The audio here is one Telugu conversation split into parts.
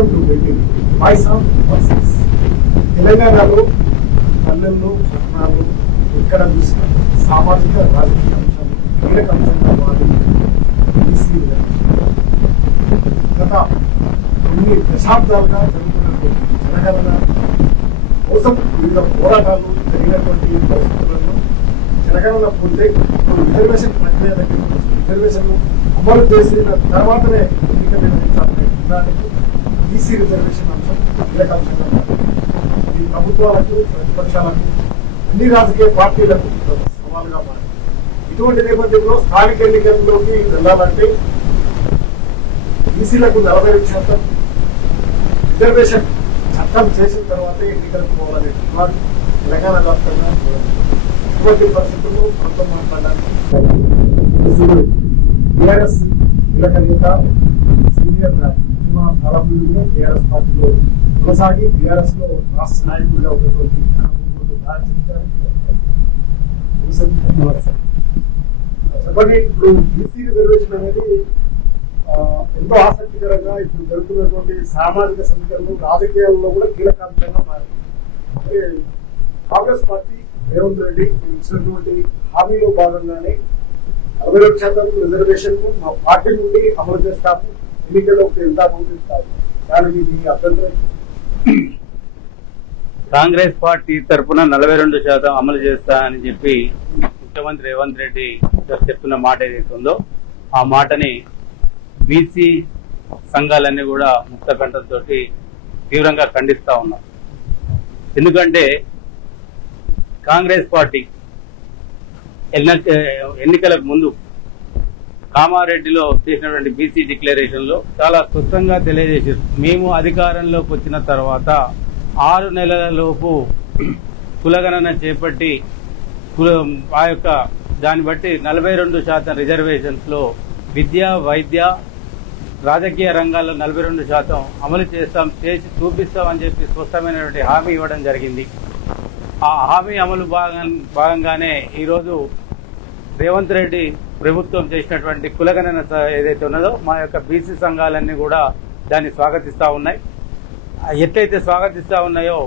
Welcome to voice of versus. తెలంగాణలో పల్లెల్లో పట్టణాలు ఎక్కడ చూసిన సామాజిక రాజకీయ అంశాలు కీలక అంశంగా మారి బీసీ గత కొన్ని దశాబ్దాలుగా జరుగుతున్నటువంటి జనగణన కోసం వివిధ పోరాటాలు జరిగినటువంటి పరిస్థితులను జనగణన పొందే రిజర్వేషన్ ప్రక్రియ దగ్గర రిజర్వేషన్ అమలు చేసిన తర్వాతనే ఎన్నిక నిర్వహించాలనే దానికి బీసీ రిజర్వేషన్ అంశం కీలక అంశంగా ఈ ప్రభుత్వాలకు ప్రతిపక్షాలకు అన్ని రాజకీయ పార్టీలకు సవాలుగా మారింది. ఇటువంటి నేపథ్యంలో స్థానిక ఎన్నికల్లోకి వెళ్లాలంటే బీసీలకు 45% రిజర్వేషన్ చట్టం చేసిన తర్వాతే ఎన్నికలకు పోవాలనే డిమాండ్ తెలంగాణ వ్యాప్తంగా ఇటువంటి పరిస్థితుల్లో ప్రభుత్వం మాట్లాడడానికి టీఆర్ఎస్ కీలక నేత సీనియర్ కాలంలో టీఆర్ఎస్ పార్టీలో కొనసాగి టీఆర్ఎస్ లో రాష్ట్ర నాయకుడిగా ఉన్నటువంటి చెప్పండి. ఇప్పుడు బీసీ రిజర్వేషన్ అనేది ఎంతో ఆసక్తికరంగా ఇప్పుడు జరుగుతున్నటువంటి సామాజిక సమీకరణలు రాజకీయాల్లో కూడా కీలకాంశంగా మారింది. కాంగ్రెస్ పార్టీ రేవంత్ రెడ్డి ఇచ్చినటువంటి హామీలో భాగంగానే 62% రిజర్వేషన్ మా పార్టీ నుండి అమలు చేస్తాము, ఎన్నికల్లోకి వెళ్తాము చెప్తాము. దానికి మీ అభ్యంతరం? కాంగ్రెస్ పార్టీ తరఫున 42% అమలు చేస్తా అని చెప్పి ముఖ్యమంత్రి రేవంత్ రెడ్డి చెప్తున్న మాట ఏదైతే ఉందో ఆ మాటని బీసీ సంఘాలన్నీ కూడా ముక్త కంఠంతో తీవ్రంగా ఖండిస్తా ఉన్నాం. ఎందుకంటే కాంగ్రెస్ పార్టీ ఎన్నికలకు ముందు కామారెడ్డిలో చేసినటువంటి బీసీ డిక్లరేషన్ లో చాలా స్పష్టంగా తెలియజేశారు, మేము అధికారంలోకి వచ్చిన తర్వాత 6 నెలల లోపు కులగణన చేపట్టి ఆ యొక్క దాన్ని బట్టి 42% రిజర్వేషన్స్ లో విద్య, వైద్య, రాజకీయ రంగాల్లో 42% అమలు చేసి చూపిస్తామని చెప్పి స్పష్టమైనటువంటి హామీ ఇవ్వడం జరిగింది. ఆ హామీ అమలు భాగంగానే ఈరోజు రేవంత్ రెడ్డి ప్రభుత్వం చేసినటువంటి కులగణన ఏదైతే ఉన్నదో మా యొక్క బీసీ సంఘాలన్నీ కూడా దాన్ని స్వాగతిస్తా ఉన్నాయి. ఎట్లయితే స్వాగతిస్తా ఉన్నాయో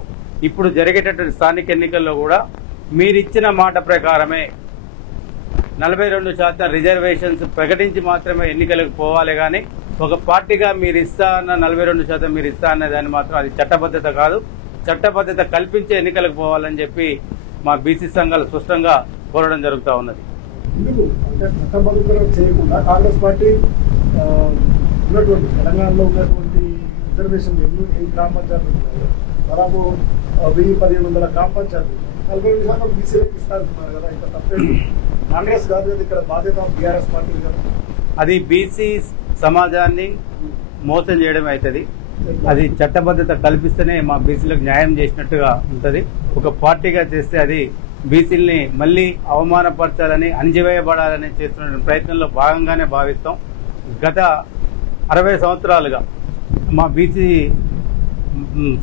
ఇప్పుడు జరిగేటటువంటి స్థానిక ఎన్నికల్లో కూడా మీరిచ్చిన మాట ప్రకారమే 42% రిజర్వేషన్స్ ప్రకటించి మాత్రమే ఎన్నికలకు పోవాలి, కానీ ఒక పార్టీగా మీరు ఇస్తా అన్న 42% మీరు ఇస్తా అన్న దాన్ని మాత్రం అది చట్టబద్ధత కాదు, చట్టబద్ధత కల్పించే ఎన్నికలకు పోవాలని చెప్పి మా బీసీ సంఘాలు స్పష్టంగా కోరడం జరుగుతూ ఉన్నది. అంటే చట్టబద్ధత చేయకుండా కాంగ్రెస్ పార్టీ ఉన్నటువంటి తెలంగాణలో ఉన్నటువంటి రిజర్వేషన్ ఎన్ని గ్రామ పంచాయతీలు ఉన్నాయి, దాదాపు 1000-1500 గ్రామ పంచాయతీలు 42% బీసీలకు ఇస్తారంటున్నారు కదా, ఇంకా తప్పేది కాంగ్రెస్ కాదు కదా, ఇక్కడ బాధ్యత టీఆర్ఎస్ పార్టీ కదా. అది బీసీ సమాజాన్ని మోసం చేయడం అవుతుంది. అది చట్టబద్ధత కల్పిస్తేనే మా బీసీలకు న్యాయం చేసినట్టుగా ఉంటుంది. ఒక పార్టీగా చేస్తే అది బీసీలని మళ్లీ అవమానపరచాలని, అణిచివేయబడాలని చేస్తున్న ప్రయత్నంలో భాగంగానే భావిస్తాం. గత 60 సంవత్సరాలుగా మా బీసీ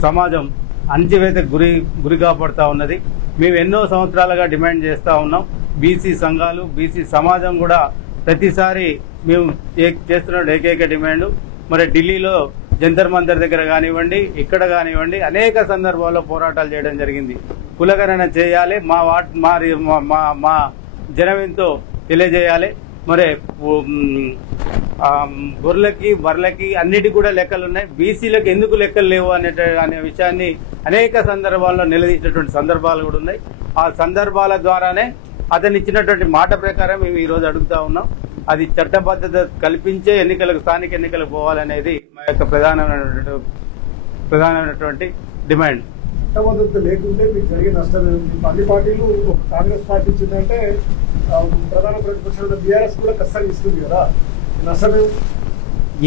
సమాజం అణిచివేతకు గురి కాబడుతూ ఉన్నది. మేము ఎన్నో సంవత్సరాలుగా డిమాండ్ చేస్తూ ఉన్నాం. బీసీ సంఘాలు, బీసీ సమాజం కూడా ప్రతిసారి మేము చేస్తున్న ఏకైక డిమాండ్, మరి ఢిల్లీలో జంతర్ మంతర్ దగ్గర కానివ్వండి, ఇక్కడ కానివ్వండి అనేక సందర్భాల్లో పోరాటాలు చేయడం జరిగింది. కులగణన చేయాలి, మా జనమెంతో తెలియజేయాలి. మరి గొర్రెలకి, బర్రెలకి అన్నిటి కూడా లెక్కలు ఉన్నాయి, బీసీలకు ఎందుకు లెక్కలు లేవు అనే విషయాన్ని అనేక సందర్భాల్లో నిలదీసినటువంటి సందర్భాలు కూడా ఉన్నాయి. ఆ సందర్భాల ద్వారానే అతను ఇచ్చినటువంటి మాట ప్రకారం మేము ఈ రోజు అడుగుతా ఉన్నాం. అది చట్టబద్ధత కల్పించే ఎన్నికలకు, స్థానిక ఎన్నికలకు పోవాలనేది మా యొక్క ప్రధానమైనటువంటి డిమాండ్. చట్టబద్ధత లేకుంటే మీకు జరిగే నష్టం ఏమిటి? అన్ని పార్టీలు కాంగ్రెస్ పార్టీ ఇచ్చిందంటే ప్రధాన ప్రతిపక్షాల బీఆర్ఎస్ కూడా కష్టంగా ఇస్తుంది కదా, నష్టమే.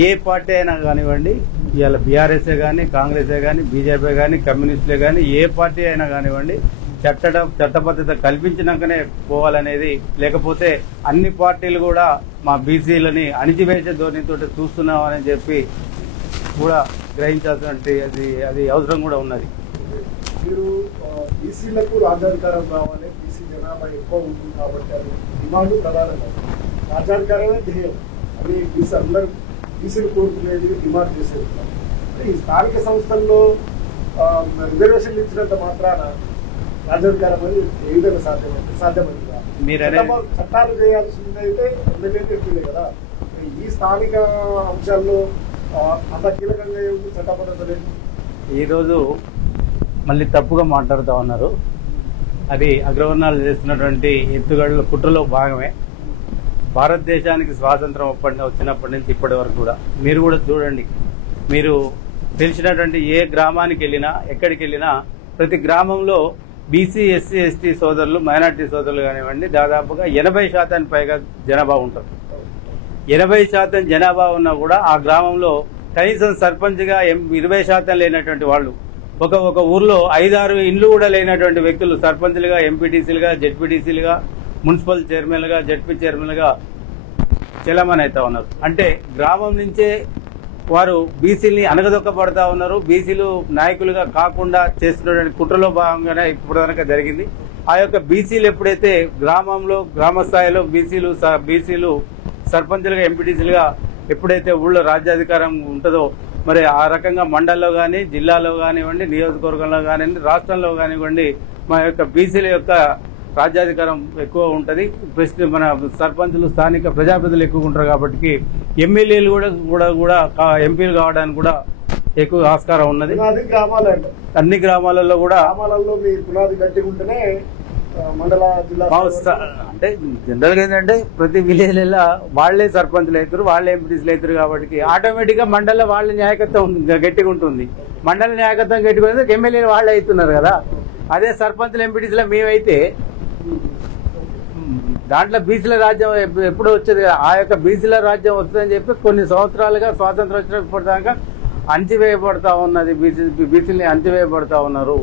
ఏ పార్టీ అయినా కానివ్వండి, ఇవాళ బీఆర్ఎస్ఏ కానీ, కాంగ్రెసే కానీ, బీజేపీ కానీ, కమ్యూనిస్టులే కానీ, ఏ పార్టీ అయినా కానివ్వండి చట్టబద్ధత కల్పించినాకనే పోవాలనేది. లేకపోతే అన్ని పార్టీలు కూడా మా బీసీలని అణిచివేసే ధోరణితో చూస్తున్నామని చెప్పి కూడా గ్రహించాల్సినటువంటి అది అవసరం కూడా ఉన్నది. మీరు బీసీలకు రాజ్యాధికారం కావాలి, బీసీ జనాభా ఎక్కువ ఉంటుంది కాబట్టి అది డిమాండ్ ప్రధానంగా రాజ్యాధికారమే ధ్యేయం. అది బీసీ అందరూ బీసీలు కోరుకునేది డిమాండ్ చేసేది. ఈ స్థానిక సంస్థల్లో రిజర్వేషన్లు ఇచ్చినంత మాత్రాన రాజ్యాధికారం అనేది ఏ విధంగా సాధ్యమైంది చట్టాలు చేయాల్సింది అయితే ఎమ్మెల్యేలే కదా. ఈ స్థానిక అంశాల్లో అంత కీలకంగా ఏమి చట్టబద్ధత లేదు. ఈరోజు మళ్ళీ తప్పుగా మాట్లాడుతూ ఉన్నారు. అది అగ్రవర్ణాలు చేస్తున్నటువంటి ఎత్తుగడల కుట్రలో భాగమే. భారతదేశానికి స్వాతంత్రం వచ్చినప్పటి నుంచి ఇప్పటి వరకు కూడా మీరు కూడా చూడండి, మీరు తెలిసినటువంటి ఏ గ్రామానికి వెళ్ళినా ఎక్కడికి వెళ్ళినా ప్రతి గ్రామంలో బీసీ ఎస్సీ ఎస్టీ సోదరులు మైనార్టీ సోదరులు కానివ్వండి దాదాపుగా 80% పైగా జనాభా ఉంటారు. 80% జనాభా ఉన్నా కూడా ఆ గ్రామంలో కనీసం సర్పంచ్గా 20% లేనటువంటి వాళ్ళు, ఒక ఊర్లో 5-6 ఇండ్లు కూడా లేనటువంటి వ్యక్తులు సర్పంచ్లుగా, ఎంపీటీసీలుగా, జెడ్పీటీసీలుగా, మున్సిపల్ చైర్మన్లుగా, జెడ్పీ చైర్మన్లుగా చలామణి అవుతా ఉన్నారు. అంటే గ్రామం నుంచే వారు బీసీలని అనగదొక్కబడతా ఉన్నారు. బీసీలు నాయకులుగా కాకుండా చేస్తున్నటువంటి కుట్రలో భాగంగానే ఇప్పుడు కనుక జరిగింది. ఆ యొక్క బీసీలు ఎప్పుడైతే గ్రామంలో గ్రామ స్థాయిలో బీసీలు సర్పంచులుగా, ఎంపీటీసీలుగా ఎప్పుడైతే ఊళ్ళో రాజ్యాధికారం ఉంటుందో మరి ఆ రకంగా మండల్లో కానీ, జిల్లాలో కానివ్వండి, నియోజకవర్గంలో కానివ్వండి, రాష్ట్రంలో కానివ్వండి మా యొక్క బీసీల యొక్క రాజ్యాధికారం ఎక్కువ ఉంటుంది. మన సర్పంచులు, స్థానిక ప్రజాప్రతినిధులు ఎక్కువ ఉంటారు కాబట్టి ఎమ్మెల్యేలు కూడా ఎంపీలు కావడానికి కూడా ఎక్కువ ఆస్కారం ఉన్నది. అన్ని గ్రామాలలో కూడా అంటే జనరల్ గా ఏంటంటే ప్రతి విలేజ్ వాళ్లే సర్పంచ్లు అవుతారు, వాళ్లే ఎంపీటీసీలు అవుతారు కాబట్టి ఆటోమేటిక్ గా మండలంలో వాళ్ళ నాయకత్వం గట్టిగా ఉంటుంది. మండల నాయకత్వం గట్టిగా ఉంటుంది, ఎమ్మెల్యేలు వాళ్ళే అవుతున్నారు కదా. అదే సర్పంచ్లు, ఎంపీటీసీలో మేమైతే దాంట్లో బీసీల రాజ్యం ఎప్పుడు వచ్చేది. ఆ యొక్క బీసీల రాజ్యం వస్తుందని చెప్పి కొన్ని సంవత్సరాలుగా స్వాతంత్రం వచ్చినప్పటిదాకా అణచివేయబడతా ఉన్నది. బీసీలని అణచివేయబడతా ఉన్నారు.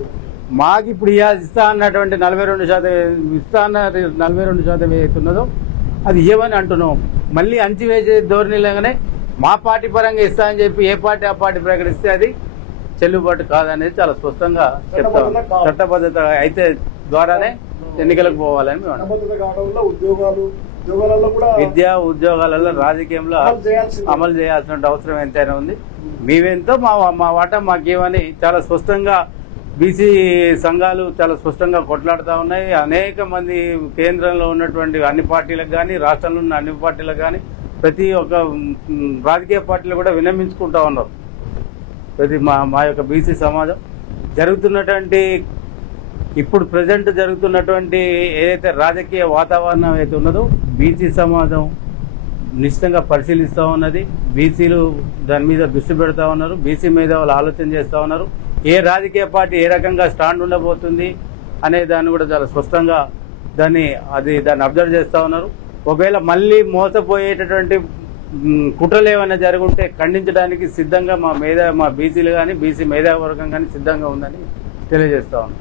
మాకు ఇప్పుడు ఇస్తా అన్నటువంటి 42% ఇస్తా అన్న 42% ఏతున్నదో అది ఇవ్వని అంటున్నాం. మళ్ళీ అణచివేసే ధోరణిలాగానే మా పార్టీ పరంగా ఇస్తా అని చెప్పి ఏ పార్టీ ఆ పార్టీ ప్రకటిస్తే అది చెల్లుబాటు కాదనేది చాలా స్పష్టంగా చెప్తా ఉన్నాం. చట్టబద్ధత అయితే ద్వారానే ఎన్నికలకు పోవాలని మేము విద్యా ఉద్యోగాలలో రాజకీయంలో అమలు చేయాల్సిన అవసరం ఎంతైనా ఉంది. మేమెంతో మా వాటా మాకేమని చాలా స్పష్టంగా బీసీ సంఘాలు చాలా స్పష్టంగా కొట్లాడుతూ ఉన్నాయి. అనేక మంది కేంద్రంలో ఉన్నటువంటి అన్ని పార్టీలకు కానీ, రాష్ట్రంలో ఉన్న అన్ని పార్టీలకు కానీ, ప్రతి ఒక్క రాజకీయ పార్టీలు కూడా విన్నవించుకుంటా ఉన్నారు. ప్రతి మా యొక్క బీసీ సమాజం జరుగుతున్నటువంటి ఇప్పుడు ప్రజెంట్ జరుగుతున్నటువంటి ఏదైతే రాజకీయ వాతావరణం అయితే ఉన్నదో బీసీ సమాజం నిశ్చితంగా పరిశీలిస్తూ ఉన్నది. బీసీలు దాని మీద దృష్టి పెడతా ఉన్నారు. బీసీ మీద వాళ్ళు ఆలోచన చేస్తూ ఉన్నారు. ఏ రాజకీయ పార్టీ ఏ రకంగా స్టాండ్ ఉండబోతుంది అనే దాన్ని కూడా చాలా స్పష్టంగా దాన్ని అబ్జర్వ్ చేస్తూ ఉన్నారు. ఒకవేళ మళ్ళీ మోసపోయేటటువంటి కుట్రలు ఏమైనా జరుగుంటే ఖండించడానికి సిద్ధంగా మా బీసీలు కానీ, బీసీ మేధావర్గం కానీ సిద్ధంగా ఉందని తెలియజేస్తా ఉన్నాం.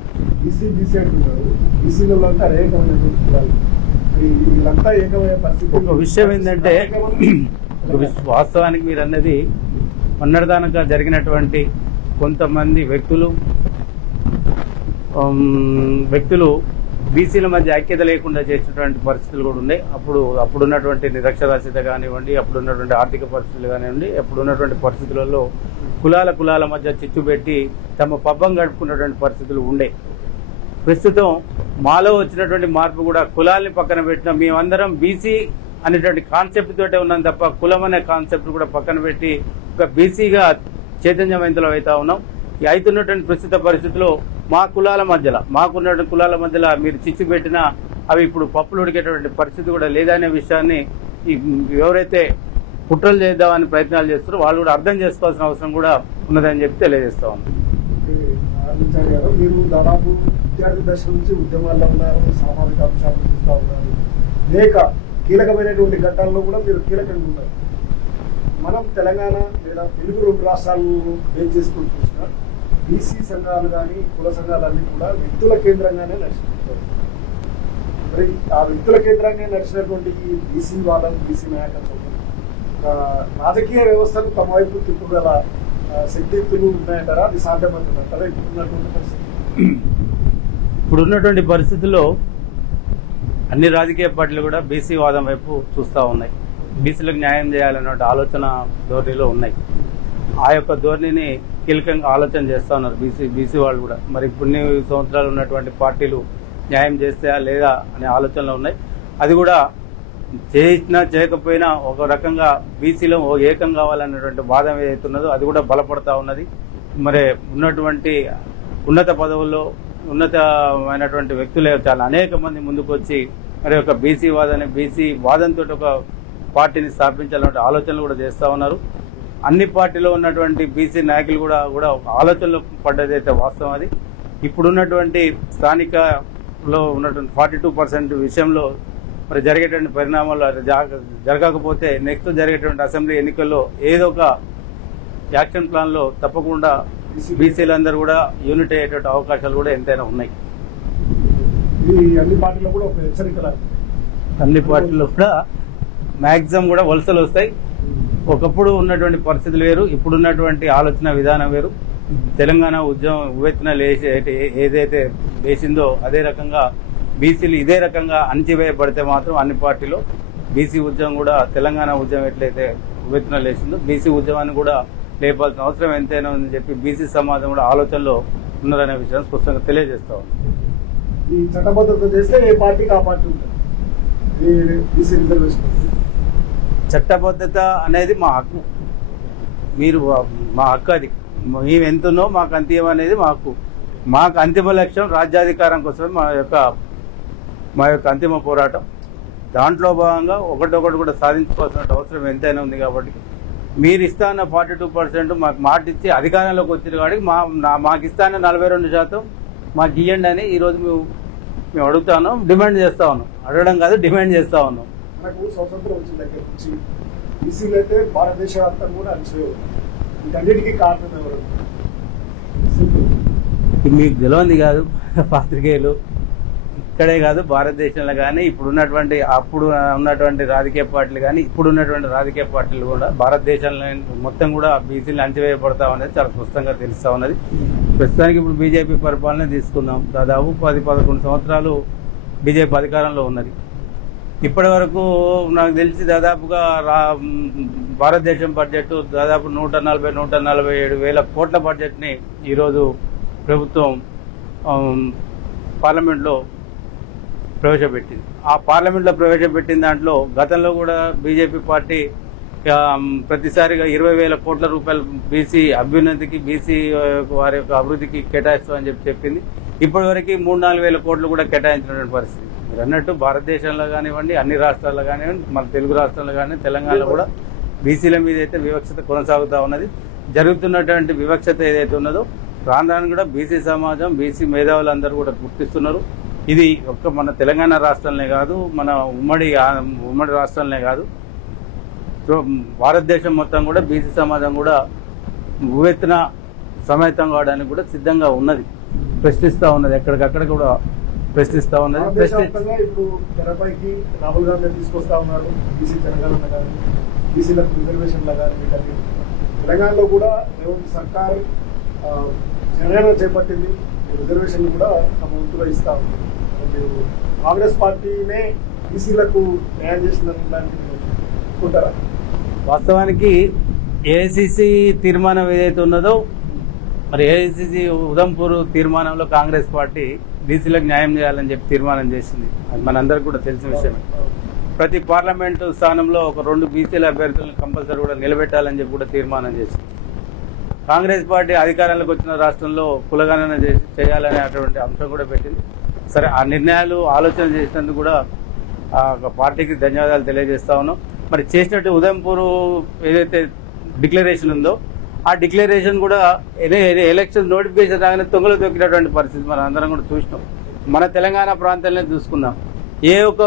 ఒక విషయం ఏంటంటే వాస్తవానికి మీరు అన్నది మొన్నటిదాకా జరిగినటువంటి కొంతమంది వ్యక్తులు బీసీల మధ్య ఐక్యత లేకుండా చేసినటువంటి పరిస్థితులు కూడా ఉన్నాయి. అప్పుడున్నటువంటి నిరక్షరాస్యత కానివ్వండి, అప్పుడున్నటువంటి ఆర్థిక పరిస్థితులు కానివ్వండి, అప్పుడున్నటువంటి పరిస్థితులలో కులాల మధ్య చిచ్చు పెట్టి తమ పబ్బం గడుపుకున్నటువంటి పరిస్థితులు ఉండే. ప్రస్తుతం మాలో వచ్చినటువంటి మార్పు కూడా కులాల్ని పక్కన పెట్టిన మేమందరం బీసీ అనేటువంటి కాన్సెప్ట్ తోటే ఉన్నాం తప్ప కులం అనే కాన్సెప్ట్ కూడా పక్కన పెట్టి ఒక బీసీగా చైతన్యవంతులం అవుతా ఉన్నాం. ఈ అవుతున్నటువంటి ప్రస్తుత పరిస్థితుల్లో మాకున్నటువంటి కులాల మధ్యలో మీరు చిచ్చు పెట్టినా అవి ఇప్పుడు పప్పులు ఉడికేటువంటి పరిస్థితి కూడా లేదనే విషయాన్ని ఎవరైతే కుట్రలు చేద్దామని ప్రయత్నాలు చేస్తారో వాళ్ళు కూడా అర్థం చేసుకోవాల్సిన అవసరం కూడా ఉన్నదని చెప్పి తెలియజేస్తా ఉన్నాం. మీరు దాదాపు విద్యార్థి దశ నుంచి ఉద్యమాల్లో ఉన్నారు, సామాజిక అంశాలు చూస్తూ ఉన్నారు, అనేక కీలకమైనటువంటి ఘట్టాల్లో కూడా మీరు కీలకంగా ఉన్నారు. మనం తెలంగాణ లేదా తెలుగు 2 రాష్ట్రాలను ఏం చేసుకుని చూసినా బీసీ సంఘాలు కానీ కుల సంఘాలన్నీ కూడా వ్యక్తుల కేంద్రంగానే నడుచుకుంటారు. మరి ఆ వ్యక్తుల కేంద్రంగా నడిచినటువంటి ఈ బీసీ వాళ్ళని, బీసీ నాయకత్వం రాజకీయ వ్యవస్థను తమ వైపు తిప్పుగల శక్తియుక్తులు ఉన్నాయంటారా? అది సాధ్యమవుతుందంటారా ఇప్పుడున్నటువంటి పరిస్థితి? ఇప్పుడున్నటువంటి పరిస్థితుల్లో అన్ని రాజకీయ పార్టీలు కూడా బీసీ వాదం వైపు చూస్తూ ఉన్నాయి. బీసీలకు న్యాయం చేయాలనే ఆలోచన ధోరణిలో ఉన్నాయి. ఆ యొక్క ధోరణిని కీలకంగా ఆలోచన చేస్తూ ఉన్నారు బీసీ వాళ్ళు కూడా. మరి కొన్ని సంవత్సరాలు ఉన్నటువంటి పార్టీలు న్యాయం చేస్తాయా లేదా అనే ఆలోచనలు ఉన్నాయి. అది కూడా చేసినా చేయకపోయినా ఒక రకంగా బీసీలో ఏకం కావాలన్నటువంటి వాదం ఏదైతే ఉన్నదో అది కూడా బలపడతా ఉన్నది. మరి ఉన్నటువంటి ఉన్నత పదవుల్లో ఉన్నతమైనటువంటి వ్యక్తులే చాలా అనేక మంది ముందుకు వచ్చి మరి ఒక బీసీ వాదంతో ఒక పార్టీని స్థాపించాలనే ఆలోచనలు కూడా చేస్తూ ఉన్నారు. అన్ని పార్టీలో ఉన్నటువంటి బీసీ నాయకులు కూడా ఒక ఆలోచనలో పడ్డదైతే వాస్తవం. అది ఇప్పుడున్నటువంటి స్థానికలో ఉన్నటువంటి 42% విషయంలో మరి జరిగేటువంటి పరిణామాలు జరగకపోతే నెక్స్ట్ జరిగేటువంటి అసెంబ్లీ ఎన్నికల్లో ఏదో ఒక యాక్షన్ ప్లాన్లో తప్పకుండా బీసీలందరూ కూడా యూనిట్ అయ్యేటువంటి అవకాశాలు కూడా ఎంతైనా ఉన్నాయి. అన్ని పార్టీలో కూడా ఒక హెచ్చరిక, అన్ని పార్టీలో కూడా మ్యాక్సిమం కూడా వలసలు వస్తాయి. ఒకప్పుడు ఉన్నటువంటి పరిస్థితులు వేరు, ఇప్పుడున్నటువంటి ఆలోచన విధానం వేరు. తెలంగాణ ఉద్యమం ఉవ్వెత్తున ఏదైతే లేచిందో అదే రకంగా బీసీలు ఇదే రకంగా అణచివేయబడితే మాత్రం అన్ని పార్టీలో బీసీ ఉద్యమం కూడా తెలంగాణ ఉద్యమం ఎట్లయితే ఉవ్వెత్తున లేచిందో బీసీ ఉద్యమాన్ని కూడా లేపాల్సిన అవసరం ఎంతైనా ఉందని చెప్పి బీసీ సమాజం కూడా ఆలోచనలో ఉన్నారనే విషయాన్ని స్పష్టంగా తెలియజేస్తా ఉంది. ఈ చట్టబద్ధత చేస్తే ఏ పార్టీకి ఆ పార్టీ ఉంటుంది. బీసీ రిజర్వేషన్ చట్టబద్ధత అనేది మా హక్కు, మా హక్కు. అది మేము ఎంతున్నో మాకు అంతిమం అనేది మాకు అంతిమ లక్ష్యం రాజ్యాధికారం కోసమే మా యొక్క అంతిమ పోరాటం. దాంట్లో భాగంగా ఒకటొకటి కూడా సాధించుకోవాల్సిన అవసరం ఎంతైనా ఉంది. కాబట్టి మీరు ఇస్తాన్న 42% మాకు మాట ఇచ్చి అధికారంలోకి వచ్చిన కాబట్టి మాకు ఇస్తాన్న 42% మాకు ఇవ్వండి అని ఈరోజు మేము అడుగుతా ఉన్నాం, డిమాండ్ చేస్తా ఉన్నాం. అడగడం కాదు, డిమాండ్ చేస్తా ఉన్నాం. మనకు స్వతంత్రం వచ్చిన దగ్గర నుంచి బీసీలు అయితే భారతదేశ వ్యాప్తంగా కూడా అణచివేయవు. వీటన్నిటికీ కారణం ఎవరు? మీకు తెలియంది కాదు, పాత్రికేయులు ఇక్కడే కాదు భారతదేశంలో కానీ అప్పుడు ఉన్నటువంటి రాజకీయ పార్టీలు కానీ ఇప్పుడున్నటువంటి రాజకీయ పార్టీలు కూడా భారతదేశంలో మొత్తం కూడా బీసీలు అణచివేయబడతా అనేది చాలా స్పష్టంగా తెలుస్తా ఉన్నది. ప్రస్తుతానికి ఇప్పుడు బీజేపీ పరిపాలన తీసుకుందాం. దాదాపు 10-11 సంవత్సరాలు బీజేపీ అధికారంలో ఉన్నది. ఇప్పటి వరకు నాకు తెలిసి దాదాపుగా భారతదేశం బడ్జెట్ దాదాపు 147 వేల కోట్ల బడ్జెట్ని ఈరోజు ప్రభుత్వం పార్లమెంట్లో ప్రవేశపెట్టింది. ఆ పార్లమెంట్లో ప్రవేశపెట్టిన దాంట్లో గతంలో కూడా బీజేపీ పార్టీ ప్రతిసారిగా 20,000 కోట్ల రూపాయలు బీసీ అభ్యున్నతికి బీసీ వారి యొక్క అభివృద్ధికి కేటాయిస్తామని చెప్పింది. ఇప్పటి వరకు 3-4 వేల కోట్లు కూడా కేటాయించినటువంటి పరిస్థితి. మీరు అన్నట్టు భారతదేశంలో కానివ్వండి, అన్ని రాష్ట్రాల్లో కానివ్వండి, మన తెలుగు రాష్ట్రాల్లో కానివ్వండి, తెలంగాణలో కూడా బీసీల మీద అయితే వివక్షత కొనసాగుతూ ఉన్నది. జరుగుతున్నటువంటి వివక్షత ఏదైతే ఉన్నదో రాను కూడా బీసీ సమాజం, బీసీ మేధావులందరూ కూడా గుర్తిస్తున్నారు. ఇది ఒక్క మన తెలంగాణ రాష్ట్రంలో కాదు, మన ఉమ్మడి రాష్ట్రంలో కాదు, భారతదేశం మొత్తం కూడా బీసీ సమాజం కూడా ఉవ్వెత్తున సమైతం కావడానికి కూడా సిద్ధంగా ఉన్నది, ప్రశ్నిస్తూ ఉన్నది, ఎక్కడికక్కడ కూడా ప్రశ్నిస్తూ ఉన్నది. ఇప్పుడు తెరపైకి రాహుల్ గాంధీ తీసుకొస్తా ఉన్నాడు బీసీ తెలంగాణ కానీ బీసీలకు రిజర్వేషన్ల కానీ వీటన్ని. తెలంగాణలో కూడా రేవంత్ సర్కార్ జనగణన చేపట్టింది, రిజర్వేషన్ కూడా తమ వంతులో ఇస్తా ఉంది. కాంగ్రెస్ పార్టీనే బీసీలకు న్యాయం చేసిందని అనుకుంటారా? వాస్తవానికి ఏఐసిసి తీర్మానం ఏదైతే ఉన్నదో మరి ఏఐసిసి ఉదంపూర్ తీర్మానంలో కాంగ్రెస్ పార్టీ బీసీలకు న్యాయం చేయాలని చెప్పి తీర్మానం చేసింది. అది మనందరికీ కూడా తెలిసిన విషయమే. ప్రతి పార్లమెంటు స్థానంలో ఒక 2 బీసీల అభ్యర్థులను కంపల్సరీ కూడా నిలబెట్టాలని చెప్పి కూడా తీర్మానం చేసింది. కాంగ్రెస్ పార్టీ అధికారంలోకి వచ్చిన రాష్ట్రంలో కులగణన చేయాలనే అటువంటి అంశం కూడా పెట్టింది. సరే, ఆ నిర్ణయాలు ఆలోచన చేసినందుకు కూడా పార్టీకి ధన్యవాదాలు తెలియజేస్తా ఉన్నాం. మరి చేసినట్టు ఉదయంపూర్ ఏదైతే డిక్లరేషన్ ఉందో ఆ డిక్లరేషన్ కూడా ఎలక్షన్ నోటిఫికేషన్ రాగానే తొంగలు తొక్కినటువంటి పరిస్థితి మనం అందరం కూడా చూసినాం. మన తెలంగాణ ప్రాంతంలో చూసుకుందాం, ఏ ఒక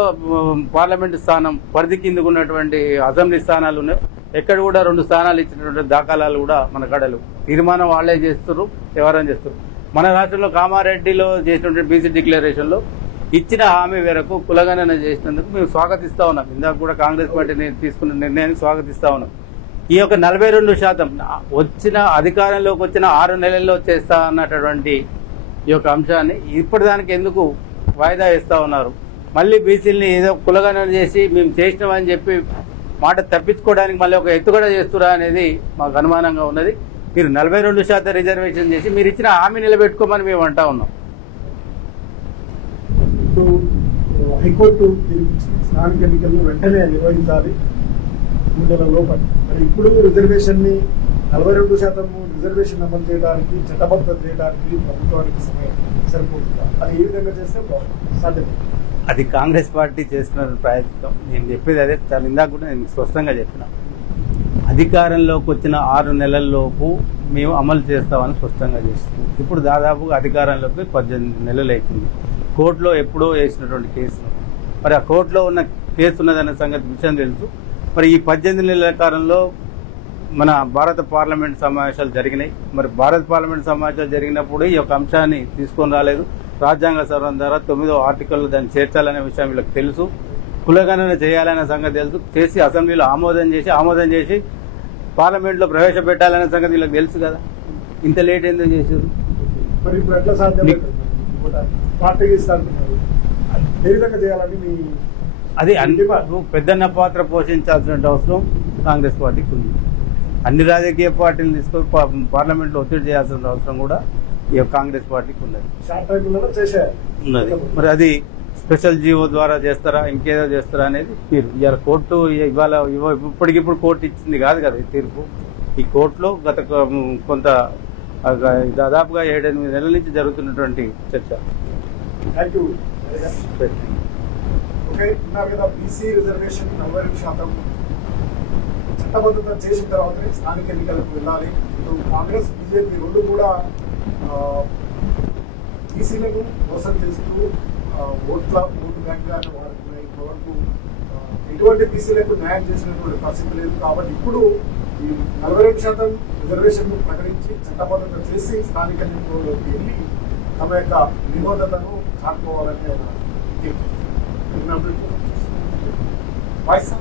పార్లమెంటు స్థానం పరిధి కిందకు ఉన్నటువంటి అసెంబ్లీ స్థానాలు ఉన్నాయో ఎక్కడ కూడా 2 స్థానాలు ఇచ్చినటువంటి దాఖలాలు కూడా మన కడలు. తీర్మానం వాళ్లే చేస్తున్నారు, వ్యవహారం చేస్తారు. మన రాష్ట్రంలో కామారెడ్డిలో చేసినటువంటి బీసీ డిక్లరేషన్లో ఇచ్చిన హామీ మేరకు కులగణన చేసినందుకు మేము స్వాగతిస్తా ఉన్నాం. ఇందాక కూడా కాంగ్రెస్ పార్టీ తీసుకున్న నిర్ణయాన్ని స్వాగతిస్తా ఉన్నాం. ఈ యొక్క 42% అధికారంలోకి వచ్చిన 6 నెలల్లో చేస్తా అన్నటువంటి ఈ యొక్క అంశాన్ని ఇప్పటిదానికి ఎందుకు వాయిదా వేస్తా ఉన్నారు? మళ్ళీ బీసీలని ఏదో కులగణన చేసి మేము చేసినామని చెప్పి మాట తప్పించుకోవడానికి మళ్ళీ ఒక ఎత్తుగడ చేస్తురా అనేది మాకు అనుమానంగా ఉన్నది. మీరు 42% రిజర్వేషన్ చేసి మీరు ఇచ్చిన హామీ నిలబెట్టుకోమని మేము అంటా ఉన్నాం. ఇప్పుడు హైకోర్టు తీర్పిచ్చింది స్థానిక ఎన్నికలను వెంటనే నిర్వహించాలి 3 నెలల లోపల. మరి ఇప్పుడు రిజర్వేషన్ ని 42% రిజర్వేషన్ అమలు చేయడానికి చట్టబద్ధత చేయడానికి ప్రభుత్వానికి సమయం సరిపోతుందా? అది ఏ విధంగా చేస్తే సాధ్యం? అది కాంగ్రెస్ పార్టీ చేస్తున్న ప్రయత్నం. నేను చెప్పేది అదే, చాలా ఇందాక కూడా నేను స్పష్టంగా చెప్పిన, అధికారంలోకి వచ్చిన 6 నెలల్లోపు మేము అమలు చేస్తామని స్పష్టంగా చేస్తున్నాం. ఇప్పుడు దాదాపుగా అధికారంలోకి 18 నెలలు అవుతుంది. కోర్టులో ఎప్పుడో వేసినటువంటి కేసు, మరి ఆ కోర్టులో ఉన్న కేసు ఉన్నదనే సంగతి విషయం తెలుసు. మరి ఈ 18 నెలల కాలంలో మన భారత పార్లమెంట్ సమావేశాలు జరిగినాయి. మరి భారత పార్లమెంట్ సమావేశాలు జరిగినప్పుడు ఈ యొక్క అంశాన్ని తీసుకొని రాలేదు. రాజ్యాంగ సవరణ ద్వారా 9వ ఆర్టికల్ దాన్ని చేర్చాలనే విషయం వీళ్ళకి తెలుసు. కులగణన చేయాలనే సంగతి తెలుసు. చేసి అసెంబ్లీలో ఆమోదం చేసి పార్లమెంట్లో ప్రవేశపెట్టాలనే సంగతి వీళ్ళకి తెలుసు కదా. ఇంత లేట్ ఎందుకు చేశారు? మరి ఇప్పుడు ఎట్లా సాధ్యం? పార్టీకి ఇస్తారంటున్నారు, ఏ విధంగా చేయాలని మీ అది అన్ని పెద్దన్న పాత్ర పోషించాల్సిన అవసరం కాంగ్రెస్ పార్టీకి ఉంది. అన్ని రాజకీయ పార్టీలు తీసుకొని పార్లమెంట్లో ఒత్తిడి చేయాల్సిన అవసరం కూడా ఈ కాంగ్రెస్ పార్టీకి ఉన్నది. ఉన్నది. మరి అది స్పెషల్ జీవో ద్వారా చేస్తారా, ఇంకేదో చేస్తారా అనేది మీరు ఇవాళ కోర్టు ఇప్పటికిప్పుడు కోర్టు ఇచ్చింది కాదు కదా ఈ తీర్పు. ఈ కోర్టులో గత కొంత దాదాపుగా 7-8 నెలల నుంచి జరుగుతున్నటువంటి చర్చ. Thank you. ఓకే, ఉన్నారు కదా బీసీ రిజర్వేషన్ 42% చట్టబద్ధత చేసిన తర్వాతనే స్థానిక ఎన్నికలకు వెళ్ళాలి. ఇప్పుడు కాంగ్రెస్ బీజేపీ రెండు కూడా బీసీలను మోసం చేస్తూ ఓటు బ్యాంక్గా వాడుతున్నాయి. ఇంతవరకు ఎటువంటి బీసీలకు న్యాయం చేసినటువంటి పరిస్థితి లేదు. కాబట్టి ఇప్పుడు ఈ 42% రిజర్వేషన్ ప్రకటించి చట్టబద్ధత చేసి స్థానిక ఎన్నికల్లోకి వెళ్ళి తమ యొక్క నిబద్ధతను చాటుకోవాలని వాయిస్